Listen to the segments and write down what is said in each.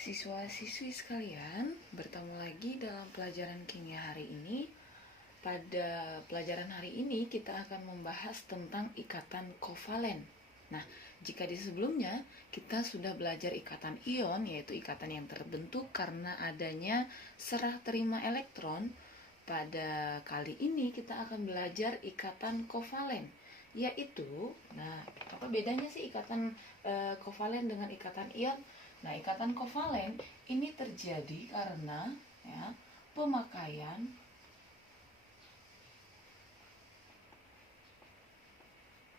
Siswa-siswi sekalian, bertemu lagi dalam pelajaran kimia hari ini. Pada pelajaran hari ini kita akan membahas tentang ikatan kovalen. Nah, jika di sebelumnya kita sudah belajar ikatan ion, yaitu ikatan yang terbentuk karena adanya serah terima elektron, pada kali ini kita akan belajar ikatan kovalen, yaitu, apa bedanya sih ikatan kovalen dengan ikatan ion? Nah, ikatan kovalen ini terjadi karena pemakaian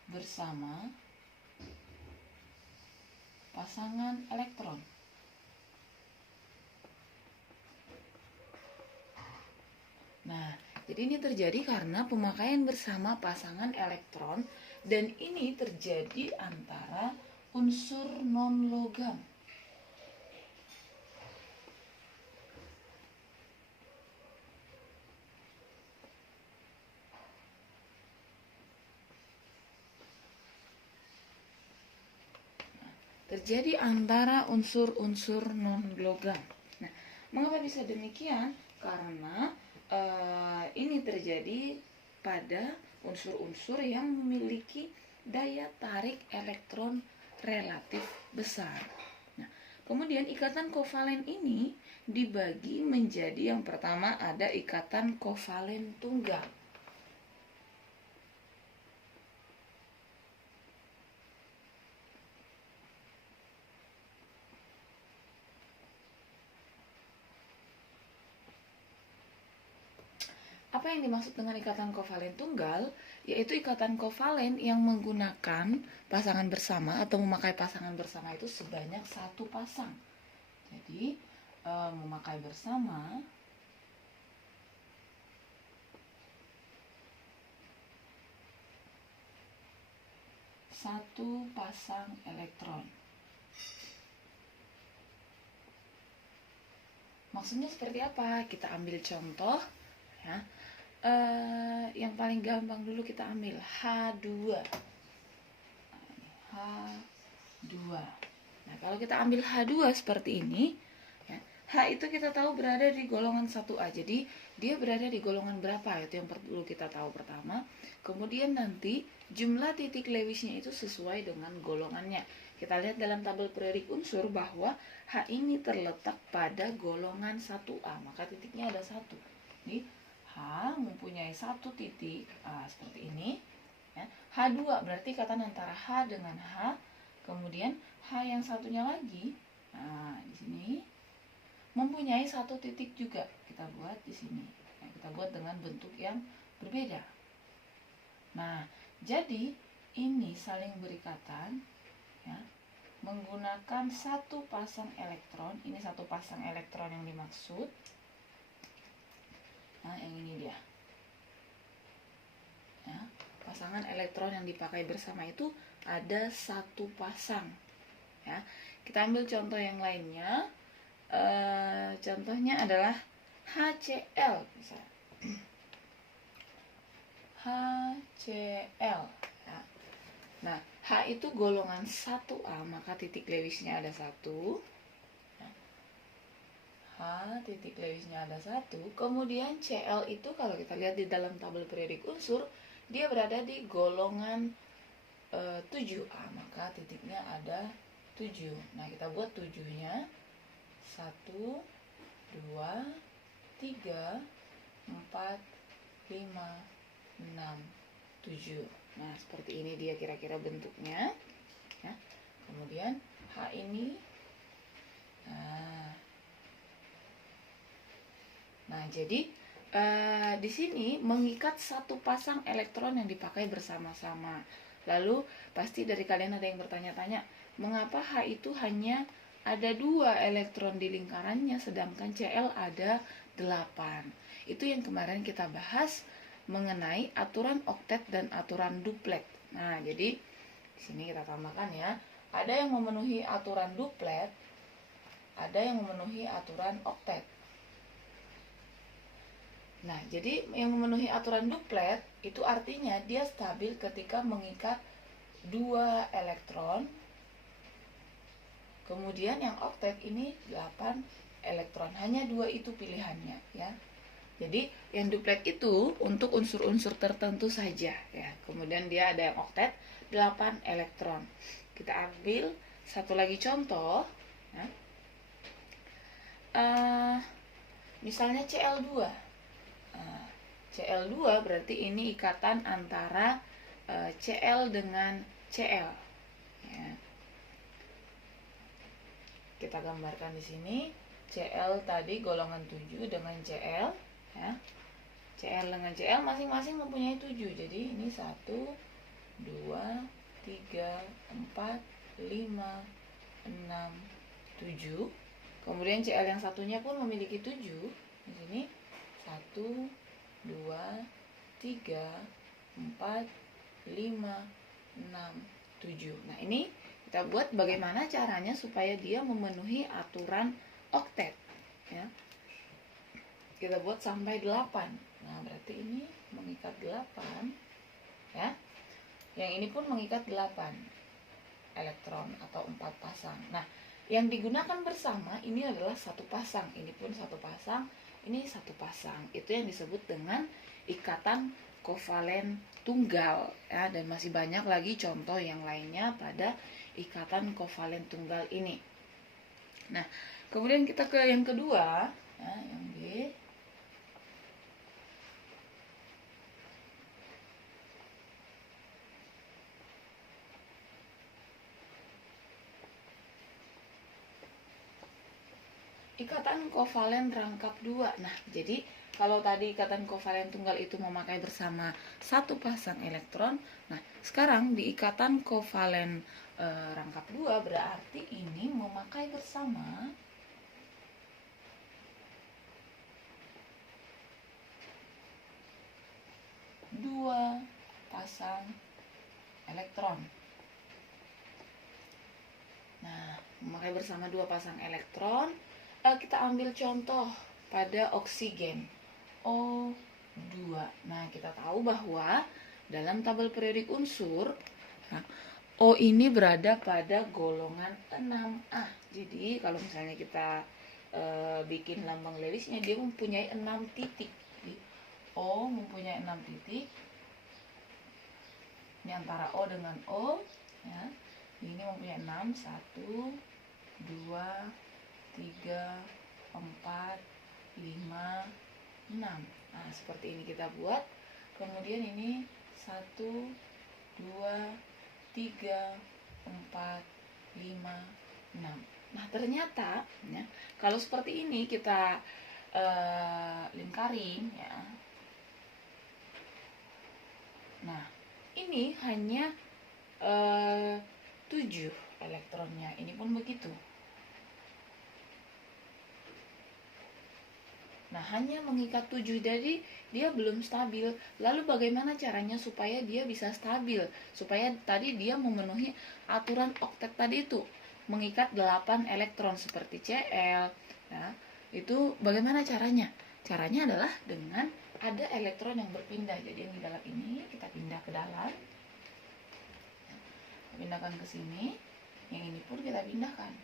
bersama pasangan elektron. Nah, jadi ini terjadi karena pemakaian bersama pasangan elektron, dan ini terjadi antara unsur non-logam. Terjadi antara unsur-unsur non-logam. Nah, mengapa bisa demikian? Karena ini terjadi pada unsur-unsur yang memiliki daya tarik elektron relatif besar. Nah, kemudian ikatan kovalen ini dibagi menjadi, yang pertama ada ikatan kovalen tunggal. Apa yang dimaksud dengan ikatan kovalen tunggal? Yaitu ikatan kovalen yang menggunakan pasangan bersama atau memakai pasangan bersama itu sebanyak satu pasang. Jadi memakai bersama satu pasang elektron. Maksudnya seperti apa? Kita ambil contoh ya. Yang paling gampang dulu kita ambil H2. H2. Nah, kalau kita ambil H2 seperti ini, ya, H itu kita tahu berada di golongan 1A. Jadi dia berada di golongan berapa? Itu yang perlu kita tahu pertama. Kemudian nanti jumlah titik Lewisnya itu sesuai dengan golongannya. Kita lihat dalam tabel periodik unsur bahwa H ini terletak pada golongan 1A, maka titiknya ada 1. Jadi H mempunyai satu titik seperti ini. Ya. H2 berarti ikatan antara H dengan H. Kemudian H yang satunya lagi, di sini mempunyai satu titik juga. Kita buat di sini. Nah, kita buat dengan bentuk yang berbeda. Nah, jadi ini saling berikatan, ya, menggunakan satu pasang elektron. Ini satu pasang elektron yang dimaksud. Nah, yang ini dia. Ya, pasangan elektron yang dipakai bersama itu ada satu pasang. Ya, kita ambil contoh yang lainnya. Contohnya adalah HCl, misalnya. HCl. Ya. Nah, H itu golongan 1A, maka titik Lewisnya ada 1. Titik Lewisnya ada 1. Kemudian Cl itu kalau kita lihat di dalam tabel periodik unsur, dia berada di golongan 7A, maka titiknya ada 7. Nah, kita buat 7-nya 1, 2, 3, 4, 5, 6, 7. Nah, seperti ini dia kira-kira bentuknya, ya. Kemudian H ini, Nah, jadi di sini mengikat satu pasang elektron yang dipakai bersama-sama. Lalu pasti dari kalian ada yang bertanya-tanya, mengapa H itu hanya ada 2 elektron di lingkarannya, sedangkan Cl ada 8. Itu yang kemarin kita bahas mengenai aturan oktet dan aturan duplet. Nah, jadi di sini kita tambahkan ya, ada yang memenuhi aturan duplet, ada yang memenuhi aturan oktet. Nah, jadi yang memenuhi aturan duplet itu artinya dia stabil ketika mengikat 2 elektron Kemudian yang oktet ini 8 elektron. Hanya 2 itu pilihannya ya. Jadi yang duplet itu untuk unsur-unsur tertentu saja ya. Kemudian dia ada yang oktet 8 elektron. Kita ambil satu lagi contoh ya. Misalnya Cl2. Cl2 berarti ini ikatan antara Cl dengan Cl ya. Kita gambarkan di sini Cl tadi golongan 7 dengan Cl ya. Cl dengan Cl masing-masing mempunyai 7. Jadi ini 1 2 3 4 5 6 7. Kemudian Cl yang satunya pun memiliki 7. Di sini 1 2 3 4 5 6 7. Nah, ini kita buat bagaimana caranya supaya dia memenuhi aturan oktet ya. Kita buat sampai 8. Nah, berarti ini mengikat 8 ya. Yang ini pun mengikat 8 elektron atau 4 pasang. Nah, yang digunakan bersama ini adalah satu pasang. Ini pun satu pasang, ini satu pasang. Itu yang disebut dengan ikatan kovalen tunggal ya. Dan masih banyak lagi contoh yang lainnya pada ikatan kovalen tunggal ini. Nah, kemudian kita ke yang kedua ya, yang B. Ikatan kovalen rangkap 2. Nah, jadi kalau tadi ikatan kovalen tunggal itu memakai bersama satu pasang elektron, nah sekarang di ikatan kovalen rangkap 2 berarti ini memakai bersama dua pasang elektron. Nah, memakai bersama dua pasang elektron. Kita ambil contoh pada oksigen O2. Nah, kita tahu bahwa dalam tabel periodik unsur O ini berada pada golongan 6A. Jadi kalau misalnya kita bikin lambang Lewisnya, dia mempunyai 6 titik. Jadi, O mempunyai 6 titik. Ini antara O dengan O ya. Ini mempunyai 6, 1 2 3 4 5 6. Nah, seperti ini kita buat. Kemudian ini 1 2 3 4 5 6. Nah, ternyata ya, kalau seperti ini kita lingkaring ya. Nah, ini hanya 7 elektronnya. Ini pun begitu. Nah, hanya mengikat 7, jadi dia belum stabil. Lalu bagaimana caranya supaya dia bisa stabil? Supaya tadi dia memenuhi aturan oktet tadi itu. Mengikat 8 elektron seperti Cl. Ya, itu bagaimana caranya? Caranya adalah dengan ada elektron yang berpindah. Jadi yang di dalam ini kita pindah ke dalam. Pindahkan ke sini. Yang ini pun kita pindahkan.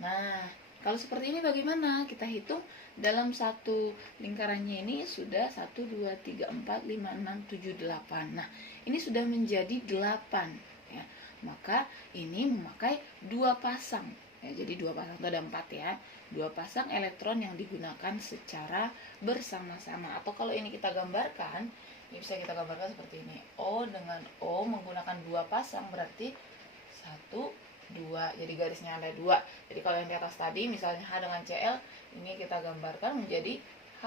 Nah, kalau seperti ini bagaimana? Kita hitung dalam satu lingkarannya ini sudah 1, 2, 3, 4, 5, 6, 7, 8. Nah, ini sudah menjadi 8 ya. Maka ini memakai 2 pasang ya. Jadi 2 pasang itu ada 4 ya. 2 pasang elektron yang digunakan secara bersama-sama. Atau kalau ini kita gambarkan, ini bisa kita gambarkan seperti ini. O dengan O menggunakan 2 pasang berarti 1 2, jadi garisnya ada 2. Jadi kalau yang di atas tadi misalnya H dengan Cl, ini kita gambarkan menjadi H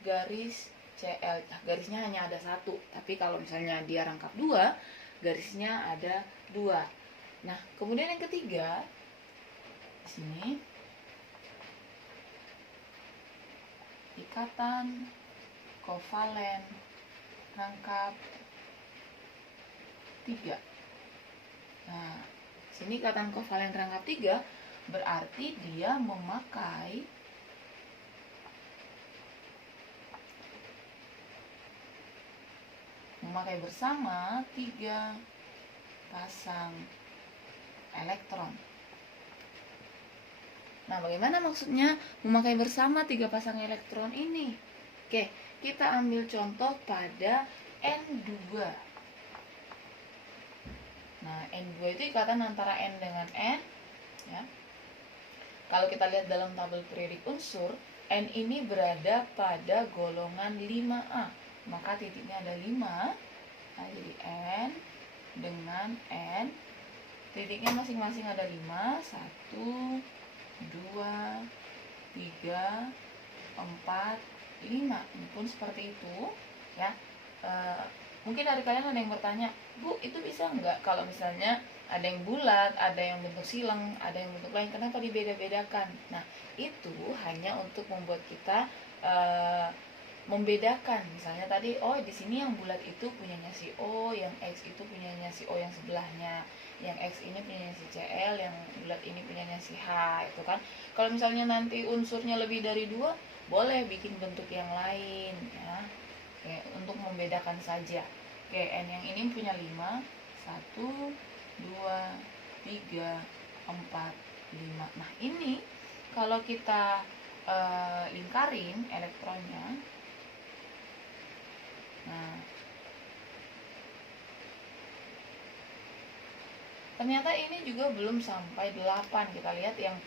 garis Cl. Garisnya hanya ada 1, tapi kalau misalnya dia rangkap 2, garisnya ada 2. Nah, kemudian yang ketiga di sini ikatan kovalen rangkap 3. Nah, sini ikatan kovalen rangkap 3 berarti dia memakai bersama 3 pasang elektron. Nah, bagaimana maksudnya memakai bersama 3 pasang elektron ini? Oke, kita ambil contoh pada N2. Nah, N2 itu ikatan antara N dengan N, ya. Kalau kita lihat dalam tabel periodik unsur, N ini berada pada golongan 5A. Maka titiknya ada 5. Nah, jadi N dengan N. Titiknya masing-masing ada 5. 1, 2, 3, 4, 5. Ini pun seperti itu, ya. Mungkin dari kalian ada yang bertanya, Bu, itu bisa nggak kalau misalnya ada yang bulat, ada yang bentuk silang, ada yang bentuk lain, kenapa dibeda-bedakan? Nah, itu hanya untuk membuat kita membedakan. Misalnya tadi, oh di sini yang bulat itu punyanya si O, yang X itu punyanya si O yang sebelahnya, yang X ini punyanya si CL, yang bulat ini punyanya si H, itu kan. Kalau misalnya nanti unsurnya lebih dari 2, boleh bikin bentuk yang lain, ya. Oke, untuk membedakan saja. Oke, N yang ini punya 5. 1, 2, 3, 4, 5. Nah, ini kalau kita lingkarin elektronnya. Nah, ternyata ini juga belum sampai 8. Kita lihat yang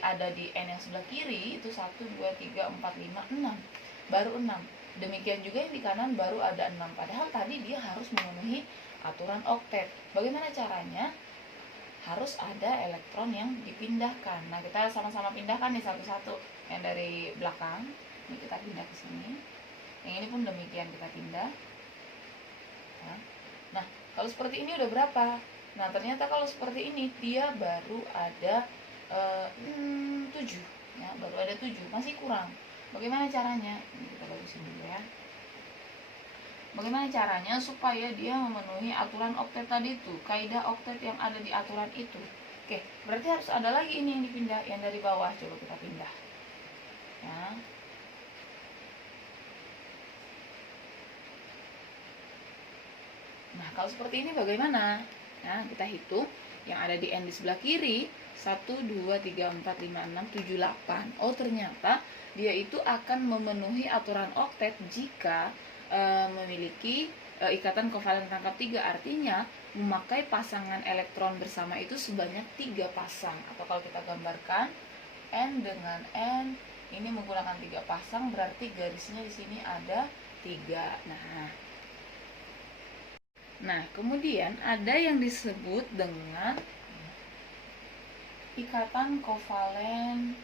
ada di N yang sebelah kiri itu 1, 2, 3, 4, 5, 6. Baru 6. Demikian juga yang di kanan baru ada 6. Padahal tadi dia harus memenuhi aturan oktet. Bagaimana caranya? Harus ada elektron yang dipindahkan. Nah, kita sama-sama pindahkan nih satu-satu. Yang dari belakang, ini kita pindah ke sini. Yang ini pun demikian, kita pindah. Nah, kalau seperti ini udah berapa? Nah, ternyata kalau seperti ini dia baru ada 7, ya, baru ada 7, masih kurang. Bagaimana caranya? Ini kita bagusin dulu ya. Bagaimana caranya supaya dia memenuhi aturan oktet tadi itu, kaidah oktet yang ada di aturan itu? Oke, berarti harus ada lagi ini yang dipindah, yang dari bawah. Coba kita pindah. Ya. Nah, kalau seperti ini bagaimana? Nah, kita hitung yang ada di N di sebelah kiri, 1, 2, 3, 4, 5, 6, 7, 8. Oh, ternyata dia itu akan memenuhi aturan oktet jika memiliki ikatan kovalen rangkap 3. Artinya memakai pasangan elektron bersama itu sebanyak 3 pasang. Atau kalau kita gambarkan N dengan N ini menggunakan 3 pasang, berarti garisnya di sini ada 3. Nah, kemudian ada yang disebut dengan ikatan kovalen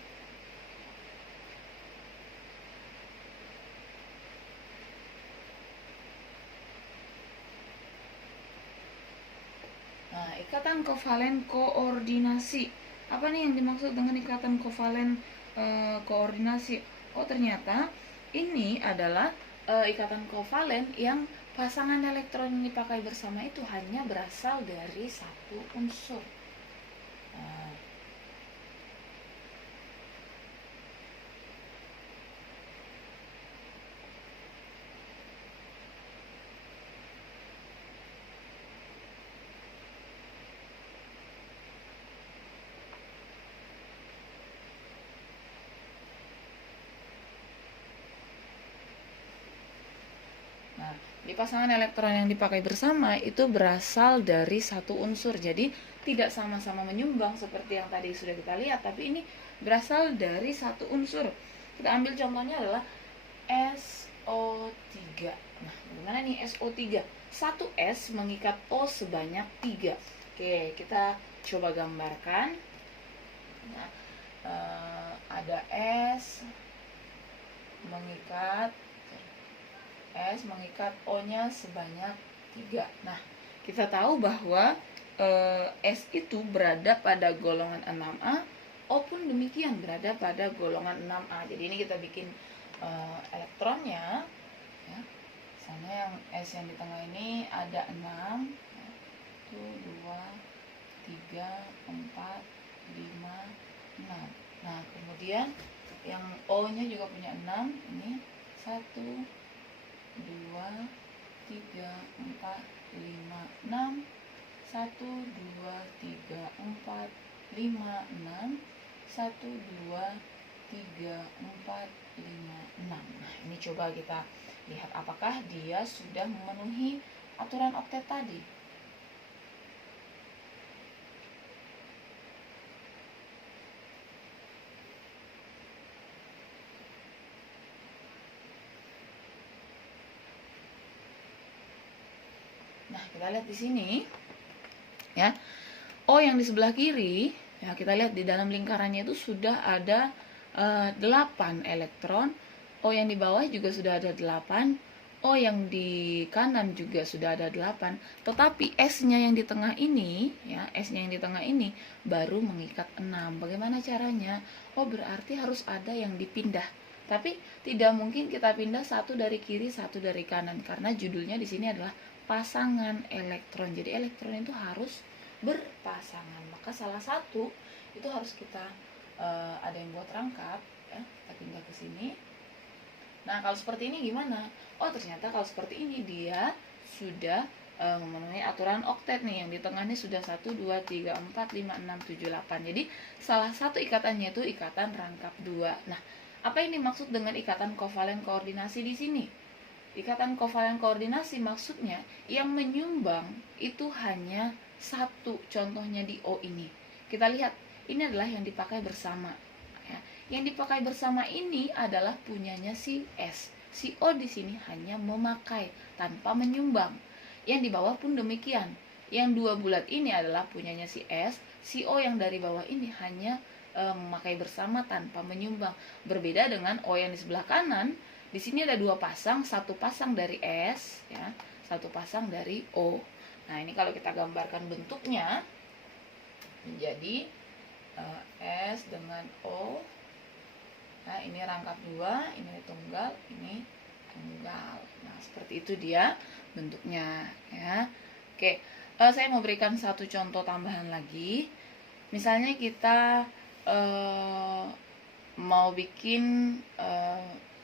ikatan kovalen koordinasi. Apa nih yang dimaksud dengan ikatan kovalen koordinasi? Oh, ternyata ini adalah ikatan kovalen yang pasangan elektron yang dipakai bersama itu hanya berasal dari satu unsur. Nah, di pasangan elektron yang dipakai bersama itu berasal dari satu unsur. Jadi tidak sama-sama menyumbang seperti yang tadi sudah kita lihat, tapi ini berasal dari satu unsur. Kita ambil contohnya adalah SO3. Nah, bagaimana nih SO3? Satu S mengikat O sebanyak 3. Oke, kita coba gambarkan. Nah, ada S mengikat O-nya sebanyak 3. Nah, kita tahu bahwa S itu berada pada golongan 6A, O pun demikian berada pada golongan 6A. Jadi ini kita bikin elektronnya, ya. Misalnya yang S yang di tengah ini ada 6, 1, 2, 3, 4, 5, 6. Nah, kemudian yang O-nya juga punya 6, ini 1, 2, 3, 4, 5, 6. 1, 2, 3, 4, 5, 6. 1, 2, 3, 4, 5, 6. Nah, ini coba kita lihat apakah dia sudah memenuhi aturan oktet tadi. Nah, kita lihat di sini ya. O yang di sebelah kiri, ya kita lihat di dalam lingkarannya itu sudah ada 8 elektron. O yang di bawah juga sudah ada 8. O yang di kanan juga sudah ada 8. Tetapi S-nya yang di tengah ini, ya, S-nya yang di tengah ini baru mengikat 6. Bagaimana caranya? Oh, berarti harus ada yang dipindah. Tapi tidak mungkin kita pindah satu dari kiri, satu dari kanan, karena judulnya di sini adalah pasangan elektron. Jadi elektron itu harus berpasangan. Maka salah satu itu harus kita ada yang buat rangkap, ya. Kita pindah ke sini. Nah, kalau seperti ini gimana? Oh, ternyata kalau seperti ini dia sudah memenuhi aturan oktet nih. Yang di tengahnya sudah 1, 2, 3, 4, 5, 6, 7, 8. Jadi salah satu ikatannya itu ikatan rangkap 2. Nah, apa yang dimaksud dengan ikatan kovalen koordinasi di sini? Ikatan kovalen koordinasi maksudnya yang menyumbang itu hanya satu, contohnya di O ini. Kita lihat, ini adalah yang dipakai bersama. Ya. Yang dipakai bersama ini adalah punyanya si S. Si O di sini hanya memakai tanpa menyumbang. Yang di bawah pun demikian. Yang dua bulat ini adalah punyanya si S. Si O yang dari bawah ini hanya memakai bersama tanpa menyumbang. Berbeda dengan O yang di sebelah kanan. Di sini ada dua pasang, satu pasang dari S, ya, satu pasang dari O. Nah, ini kalau kita gambarkan bentuknya menjadi S dengan O. Nah, ini rangkap 2, ini tunggal, ini tunggal. Nah, seperti itu dia bentuknya, ya. Oke, saya mau berikan satu contoh tambahan lagi. Misalnya kita mau bikin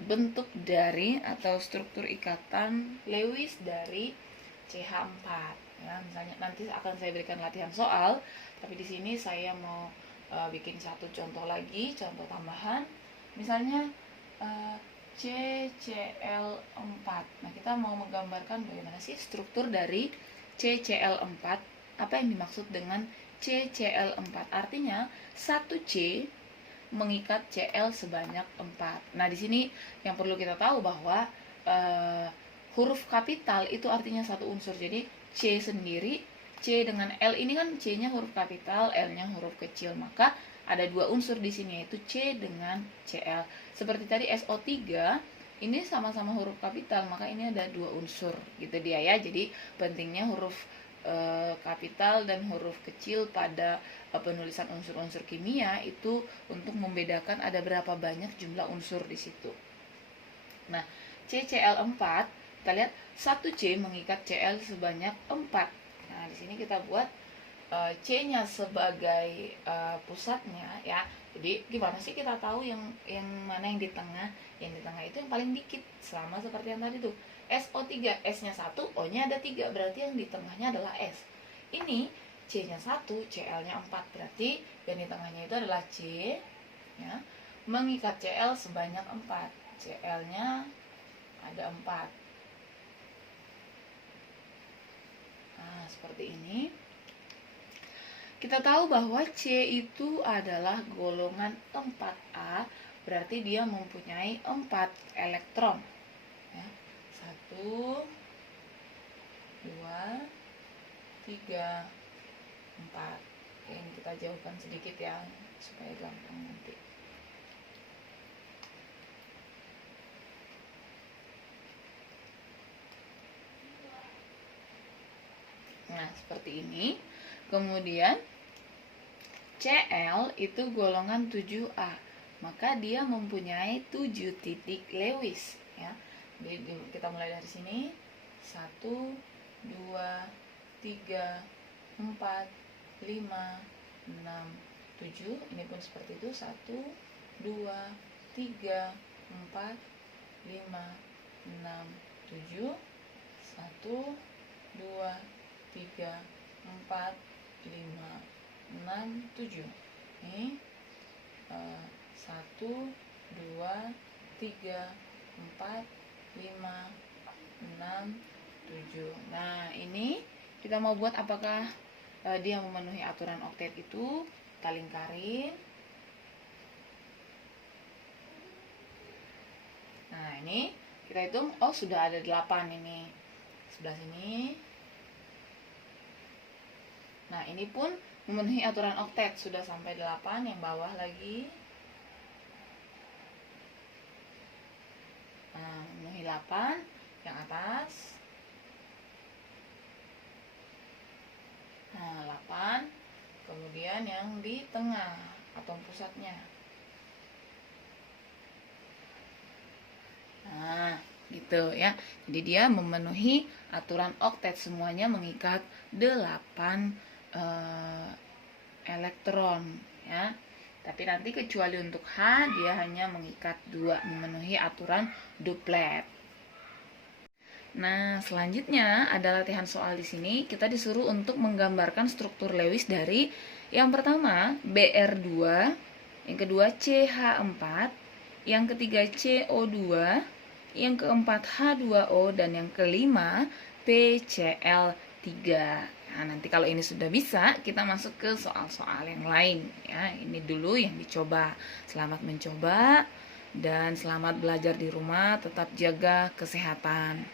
bentuk dari atau struktur ikatan Lewis dari CH4, ya. Misalnya nanti akan saya berikan latihan soal, tapi di sini saya mau bikin satu contoh lagi, contoh tambahan. Misalnya CCl4. Nah, kita mau menggambarkan bagaimana sih struktur dari CCl4. Apa yang dimaksud dengan CCl4? Artinya 1C mengikat Cl sebanyak 4. Nah, di sini yang perlu kita tahu bahwa huruf kapital itu artinya satu unsur. Jadi C sendiri, C dengan L ini kan C-nya huruf kapital, L-nya huruf kecil. Maka ada dua unsur di sini, yaitu C dengan Cl. Seperti tadi SO3 ini sama-sama huruf kapital, maka ini ada dua unsur gitu dia, ya. Jadi pentingnya huruf kapital dan huruf kecil pada penulisan unsur-unsur kimia itu untuk membedakan ada berapa banyak jumlah unsur di situ. Nah, CCl4, kita lihat 1C mengikat Cl sebanyak 4. Nah, di sini kita buat C-nya sebagai pusatnya, ya. Jadi gimana sih kita tahu yang mana yang di tengah? Yang di tengah itu yang paling dikit, sama seperti yang tadi tuh. SO3, S-nya 1, O-nya ada 3, berarti yang di tengahnya adalah S. Ini C-nya 1, Cl-nya 4, berarti yang di tengahnya itu adalah C, ya, mengikat Cl sebanyak 4. Cl-nya ada 4. Nah, seperti ini. Kita tahu bahwa C itu adalah golongan 4A, berarti dia mempunyai 4 elektron. Ya. 1, 2, 3, 4. Oke, ini kita jauhkan sedikit ya, supaya gampang nanti. Nah, seperti ini. Kemudian Cl itu golongan 7A, maka dia mempunyai 7 titik Lewis, ya. Jadi kita mulai dari sini. 1, 2, 3, 4, 5, 6, 7. Ini pun seperti itu. 1, 2, 3, 4, 5, 6, 7. 1, 2, 3, 4, 5, 6, 7. Ini 1, 2, 3, 4, 5, 6, 7. Nah, ini kita mau buat apakah dia memenuhi aturan oktet itu. Kita lingkarin. Nah, ini kita hitung, oh sudah ada 8 ini. Sebelah sini. Nah, ini pun memenuhi aturan oktet, sudah sampai 8, yang bawah lagi. Nah, memenuhi 8, yang atas. Nah, 8. Kemudian yang di tengah, atom pusatnya. Nah, gitu ya. Jadi dia memenuhi aturan oktet, semuanya mengikat 8 elektron ya. Tapi nanti kecuali untuk H, dia hanya mengikat 2, memenuhi aturan duplet. Nah, selanjutnya ada latihan soal di sini. Kita disuruh untuk menggambarkan struktur Lewis dari yang pertama Br2, yang kedua CH4, yang ketiga CO2, yang keempat H2O, dan yang kelima PCl3. Nah, nanti kalau ini sudah bisa, kita masuk ke soal-soal yang lain ya. Ini dulu yang dicoba. Selamat mencoba dan selamat belajar di rumah, tetap jaga kesehatan.